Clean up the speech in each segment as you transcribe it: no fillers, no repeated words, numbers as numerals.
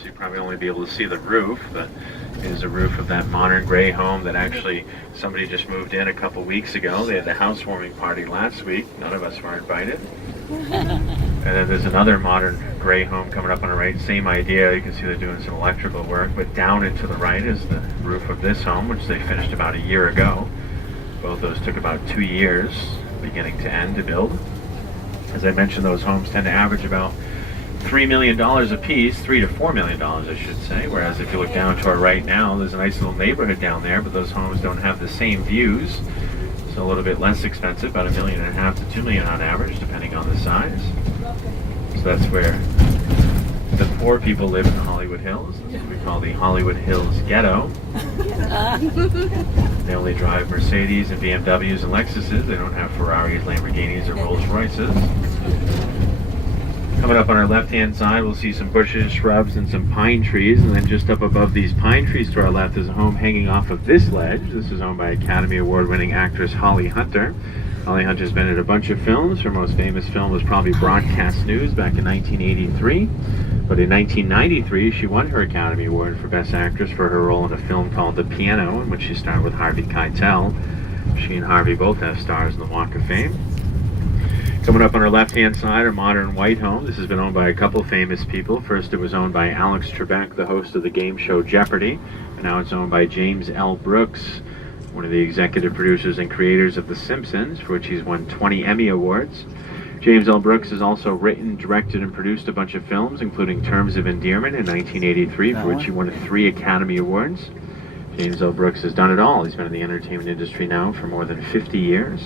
so you probably only be able to see the roof. But it is a roof of that modern gray home that actually somebody just moved in a couple weeks ago. They had the housewarming party last week. None of us were invited. And then there's another modern gray home coming up on the right. Same idea. You can see they're doing some electrical work. But down and to the right is the roof of this home, which they finished about a year ago. Both those took about 2 years, beginning to end, to build. As I mentioned, those homes tend to average about $3 million a piece, $3 to $4 million, I should say. Whereas if you look down to our right now, there's a nice little neighborhood down there, but those homes don't have the same views. So a little bit less expensive, about $1.5 million to $2 million on average, depending on the size. So that's where the poor people live in the Hollywood Hills. That's what we call the Hollywood Hills Ghetto. They only drive Mercedes and BMWs and Lexuses. They don't have Ferraris, Lamborghinis, or Rolls Royces. Coming up on our left-hand side, we'll see some bushes, shrubs, and some pine trees. And then just up above these pine trees to our left is a home hanging off of this ledge. This is owned by Academy Award-winning actress Holly Hunter. Holly Hunter's been in a bunch of films. Her most famous film was probably Broadcast News back in 1983. But in 1993, she won her Academy Award for Best Actress for her role in a film called The Piano, in which she starred with Harvey Keitel. She and Harvey both have stars in the Walk of Fame. Coming up on our left-hand side, a modern white home. This has been owned by a couple famous people. First, it was owned by Alex Trebek, the host of the game show Jeopardy! And now it's owned by James L. Brooks, one of the executive producers and creators of The Simpsons, for which he's won 20 Emmy Awards. James L. Brooks has also written, directed, and produced a bunch of films, including Terms of Endearment in 1983, for which he won 3 Academy Awards. James L. Brooks has done it all. He's been in the entertainment industry now for more than 50 years.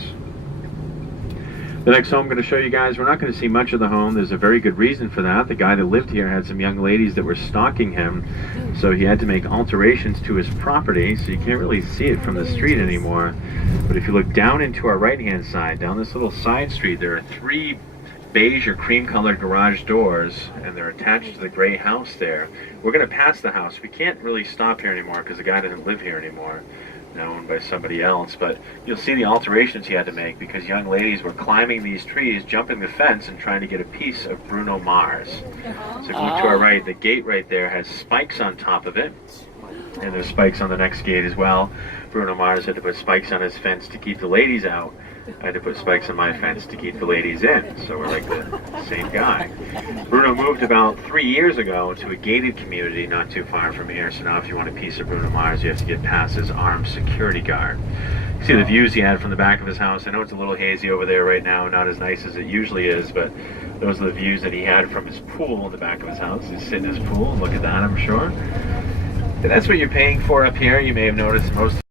The next home I'm going to show you guys, we're not going to see much of the home. There's a very good reason for that. The guy that lived here had some young ladies that were stalking him, so he had to make alterations to his property, so you can't really see it from the street anymore. But if you look down into our right-hand side, down this little side street, there are 3 beige or cream-colored garage doors, and they're attached to the gray house there. We're going to pass the house. We can't really stop here anymore because the guy doesn't live here anymore, now owned by somebody else. But you'll see the alterations he had to make because young ladies were climbing these trees, jumping the fence, and trying to get a piece of Bruno Mars. So if you look to our right, the gate right there has spikes on top of it, and there's spikes on the next gate as well. Bruno Mars had to put spikes on his fence to keep the ladies out. I had to put spikes on my fence to keep the ladies in, so we're like the same guy. Bruno moved about 3 years ago to a gated community not too far from here, so now if you want a piece of Bruno Mars, you have to get past his armed security guard. You see the views he had from the back of his house. I know it's a little hazy over there right now, not as nice as it usually is, but those are the views that he had from his pool in the back of his house. He's sitting in his pool, and look at that, I'm sure. And that's what you're paying for up here. You may have noticed most